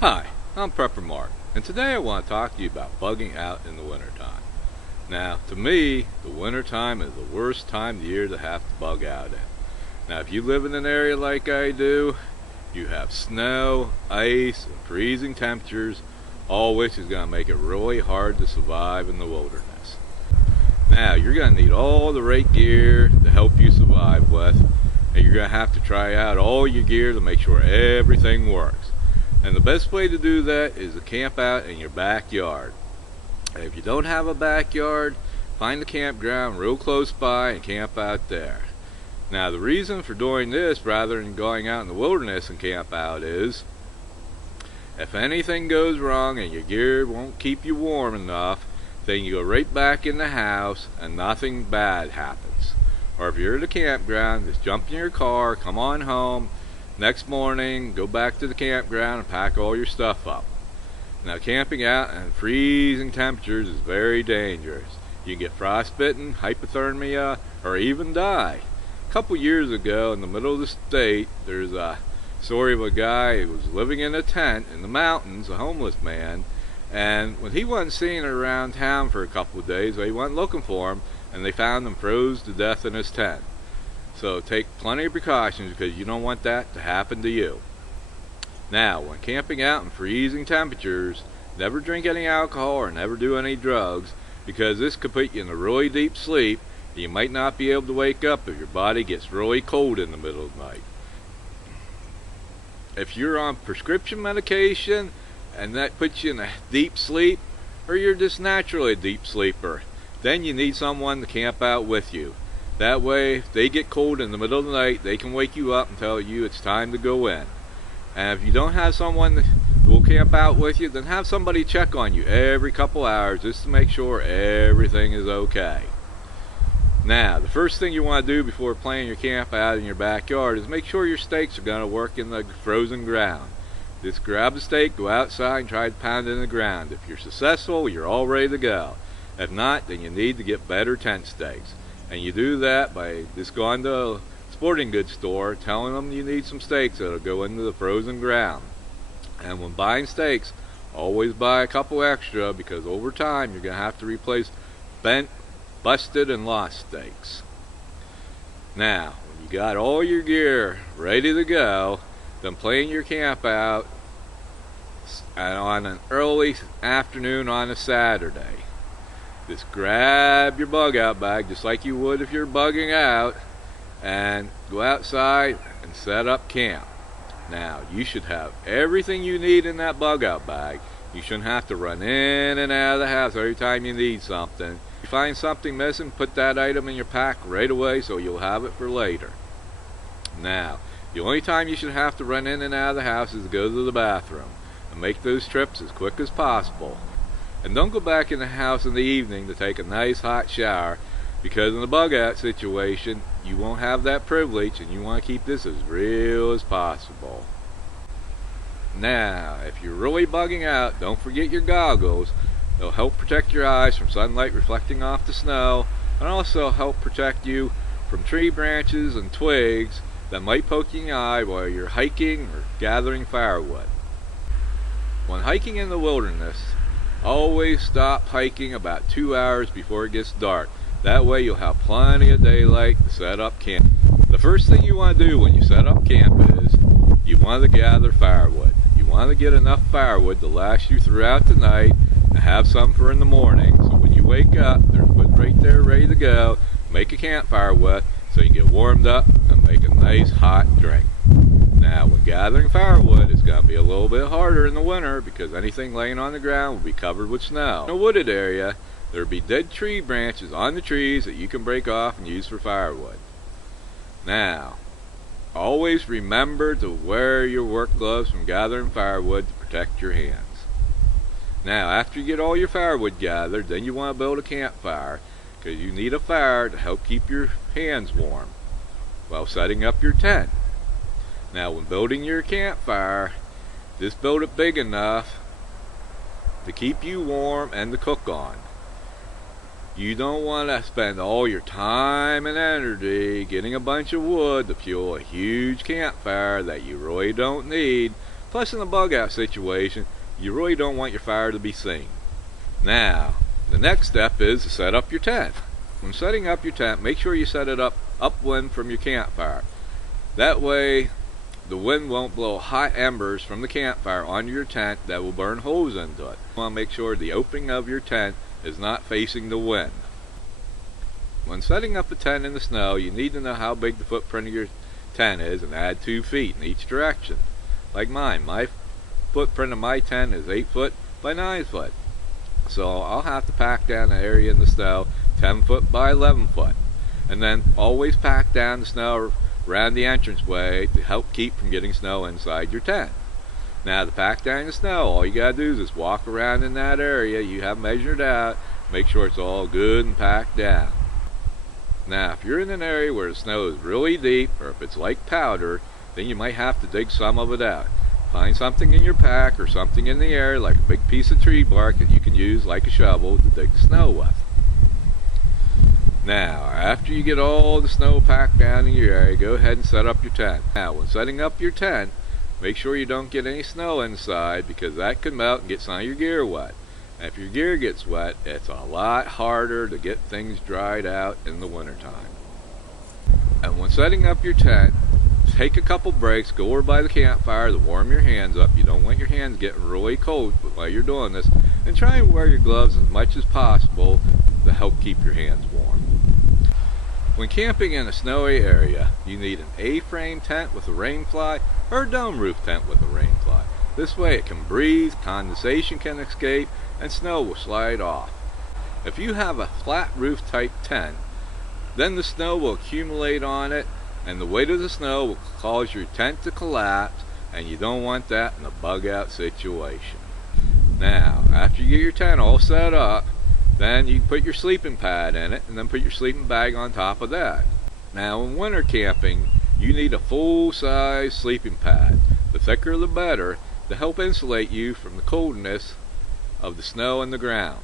Hi, I'm PrepperMark, and today I want to talk to you about bugging out in the wintertime. Now, to me, the wintertime is the worst time of the year to have to bug out in. Now, if you live in an area like I do, you have snow, ice, and freezing temperatures, all which is going to make it really hard to survive in the wilderness. Now, you're going to need all the right gear to help you survive with, and you're going to have to try out all your gear to make sure everything works. And the best way to do that is to camp out in your backyard. And if you don't have a backyard, find a campground real close by and camp out there. Now, the reason for doing this rather than going out in the wilderness and camp out is if anything goes wrong and your gear won't keep you warm enough, then you go right back in the house and nothing bad happens. Or if you're at a campground, just jump in your car, come on home. Next morning, go back to the campground and pack all your stuff up. Now, camping out in freezing temperatures is very dangerous. You can get frostbitten, hypothermia, or even die. A couple years ago, in the middle of the state, there's a story of a guy who was living in a tent in the mountains, a homeless man, and when he wasn't seen around town for a couple of days, they went looking for him, and they found him froze to death in his tent. So take plenty of precautions because you don't want that to happen to you. Now, when camping out in freezing temperatures, never drink any alcohol or never do any drugs because this could put you in a really deep sleep and you might not be able to wake up if your body gets really cold in the middle of the night. If you're on prescription medication and that puts you in a deep sleep, or you're just naturally a deep sleeper, then you need someone to camp out with you. That way, if they get cold in the middle of the night, they can wake you up and tell you it's time to go in. And if you don't have someone who will camp out with you, then have somebody check on you every couple hours just to make sure everything is okay. Now, the first thing you want to do before planning your camp out in your backyard is make sure your stakes are going to work in the frozen ground. Just grab a stake, go outside, and try to pound it in the ground. If you're successful, you're all ready to go. If not, then you need to get better tent stakes. And you do that by just going to a sporting goods store, telling them you need some stakes that'll go into the frozen ground. And when buying stakes, always buy a couple extra because over time you're going to have to replace bent, busted, and lost stakes. Now, when you got all your gear ready to go, then plan your camp out on an early afternoon on a Saturday. Just grab your bug out bag just like you would if you're bugging out and go outside and set up camp. Now, you should have everything you need in that bug out bag. You shouldn't have to run in and out of the house every time you need something. If you find something missing, put that item in your pack right away so you'll have it for later. Now, the only time you should have to run in and out of the house is to go to the bathroom, and make those trips as quick as possible. And don't go back in the house in the evening to take a nice hot shower, because in the bug out situation, you won't have that privilege and you want to keep this as real as possible. Now, if you're really bugging out, don't forget your goggles. They'll help protect your eyes from sunlight reflecting off the snow, and also help protect you from tree branches and twigs that might poke you in the eye while you're hiking or gathering firewood. When hiking in the wilderness, always stop hiking about 2 hours before it gets dark. That way you'll have plenty of daylight to set up camp. The first thing you want to do when you set up camp is you want to gather firewood. You want to get enough firewood to last you throughout the night and have some for in the morning. So when you wake up, there's wood right there ready to go. Make a campfire with so you can get warmed up and make a nice hot drink. Now, when gathering firewood, it's going to be a little bit harder in the winter because anything laying on the ground will be covered with snow. In a wooded area, there will be dead tree branches on the trees that you can break off and use for firewood. Now, always remember to wear your work gloves when gathering firewood to protect your hands. Now, after you get all your firewood gathered, then you want to build a campfire because you need a fire to help keep your hands warm while setting up your tent. Now, when building your campfire, just build it big enough to keep you warm and to cook on. You don't want to spend all your time and energy getting a bunch of wood to fuel a huge campfire that you really don't need. Plus, in a bug out situation, you really don't want your fire to be seen. Now, the next step is to set up your tent. When setting up your tent, make sure you set it up upwind from your campfire. That way, the wind won't blow hot embers from the campfire onto your tent that will burn holes into it. You want to make sure the opening of your tent is not facing the wind. When setting up a tent in the snow, you need to know how big the footprint of your tent is and add 2 feet in each direction. Like mine, my footprint of my tent is 8 foot by 9 foot. So I'll have to pack down the area in the snow 10 foot by 11 foot. And then always pack down the snow around the entranceway to help keep from getting snow inside your tent. Now, to pack down the snow, all you gotta do is just walk around in that area you have measured out, make sure it's all good and packed down. Now, if you're in an area where the snow is really deep, or if it's like powder, then you might have to dig some of it out. Find something in your pack or something in the area, like a big piece of tree bark that you can use like a shovel to dig the snow with. Now, after you get all the snow packed down in your area, go ahead and set up your tent. Now, when setting up your tent, make sure you don't get any snow inside, because that could melt and get some of your gear wet. And if your gear gets wet, it's a lot harder to get things dried out in the wintertime. And when setting up your tent, take a couple breaks, go over by the campfire to warm your hands up. You don't want your hands getting really cold while you're doing this. And try and wear your gloves as much as possible to help keep your hands warm. When camping in a snowy area, you need an A-frame tent with a rain fly or a dome roof tent with a rain fly. This way it can breathe, condensation can escape, and snow will slide off. If you have a flat roof type tent, then the snow will accumulate on it, and the weight of the snow will cause your tent to collapse, and you don't want that in a bug out situation. Now, after you get your tent all set up, then you can put your sleeping pad in it, and then put your sleeping bag on top of that. Now, in winter camping, you need a full-size sleeping pad. The thicker the better, to help insulate you from the coldness of the snow and the ground.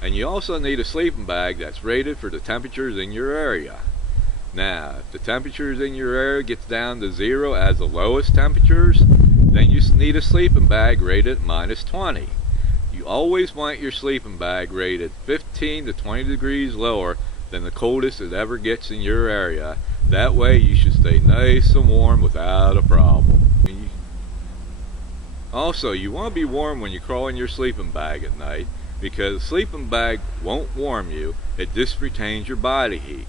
And you also need a sleeping bag that's rated for the temperatures in your area. Now, if the temperatures in your area gets down to 0 as the lowest temperatures, then you need a sleeping bag rated -20. You always want your sleeping bag rated 15 to 20 degrees lower than the coldest it ever gets in your area. That way you should stay nice and warm without a problem. Also, you want to be warm when you crawl in your sleeping bag at night, because the sleeping bag won't warm you, it just retains your body heat.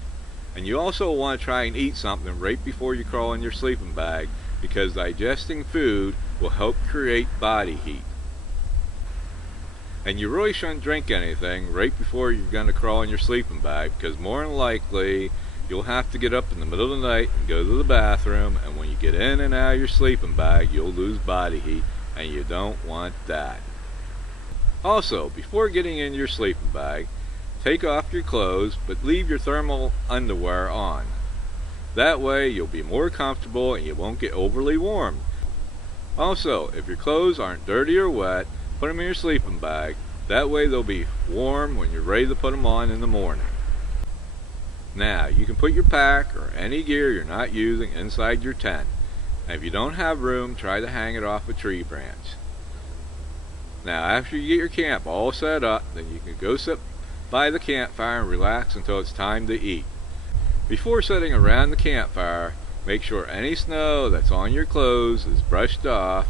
And you also want to try and eat something right before you crawl in your sleeping bag, because digesting food will help create body heat. And you really shouldn't drink anything right before you're going to crawl in your sleeping bag, because more than likely you'll have to get up in the middle of the night and go to the bathroom, and when you get in and out of your sleeping bag, you'll lose body heat, and you don't want that. Also, before getting in your sleeping bag, take off your clothes, but leave your thermal underwear on. That way you'll be more comfortable and you won't get overly warm. Also, if your clothes aren't dirty or wet, put them in your sleeping bag. That way they'll be warm when you're ready to put them on in the morning. Now, you can put your pack or any gear you're not using inside your tent. And if you don't have room, try to hang it off a tree branch. Now, after you get your camp all set up, then you can go sit by the campfire and relax until it's time to eat. Before sitting around the campfire, make sure any snow that's on your clothes is brushed off,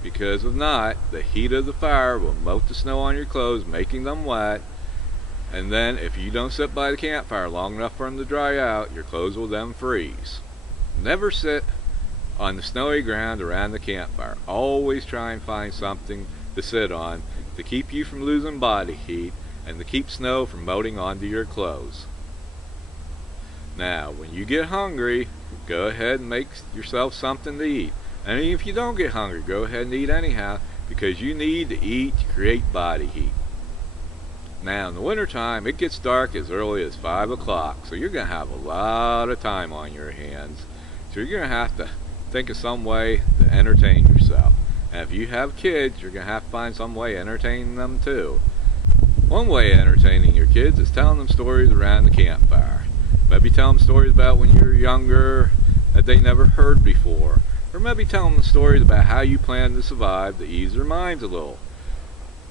because if not, the heat of the fire will melt the snow on your clothes, making them wet. And then if you don't sit by the campfire long enough for them to dry out, your clothes will then freeze. Never sit on the snowy ground around the campfire. Always try and find something to sit on to keep you from losing body heat and to keep snow from melting onto your clothes. Now, when you get hungry, go ahead and make yourself something to eat. And if you don't get hungry, go ahead and eat anyhow, because you need to eat to create body heat. Now, in the wintertime, it gets dark as early as 5 o'clock, so you're going to have a lot of time on your hands. So you're going to have to think of some way to entertain yourself. And if you have kids, you're going to have to find some way entertaining them too. One way of entertaining your kids is telling them stories around the campfire. Maybe tell them stories about when you were younger that they never heard before. or maybe tell them stories about how you plan to survive to ease their minds a little.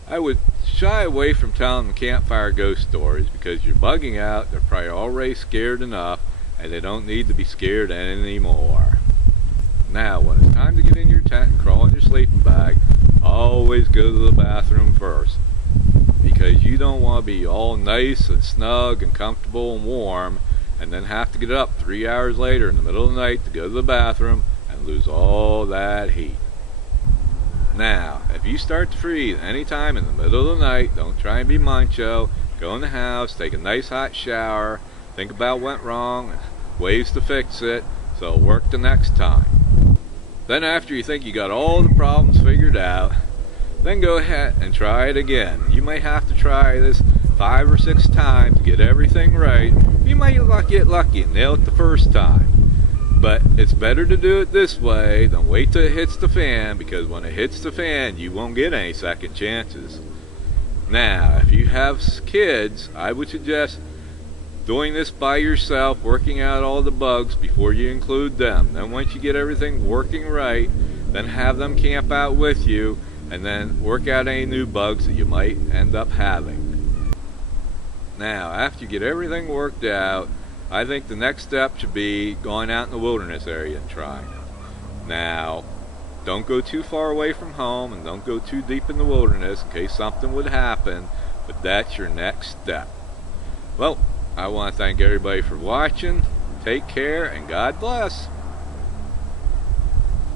I would shy away from telling them campfire ghost stories because you're bugging out. They're probably already scared enough, and they don't need to be scared anymore. Now, when it's time to get in your tent and crawl in your sleeping bag, always go to the bathroom first, because you don't want to be all nice and snug and comfortable and warm and then have to get up 3 hours later in the middle of the night to go to the bathroom and lose all that heat. Now, if you start to freeze anytime in the middle of the night, don't try and be macho. Go in the house, take a nice hot shower, think about what went wrong, ways to fix it, so it'll work the next time. Then after you think you got all the problems figured out, then go ahead and try it again. You may have to try this 5 or 6 times to get everything right. You might get lucky and nail it the first time. But it's better to do it this way than wait till it hits the fan, because when it hits the fan, you won't get any second chances. Now, if you have kids, I would suggest doing this by yourself, working out all the bugs before you include them. Then once you get everything working right, then have them camp out with you, and then work out any new bugs that you might end up having. Now, after you get everything worked out, I think the next step should be going out in the wilderness area and trying it. Now, don't go too far away from home and don't go too deep in the wilderness in case something would happen, but that's your next step. Well, I want to thank everybody for watching. Take care and God bless.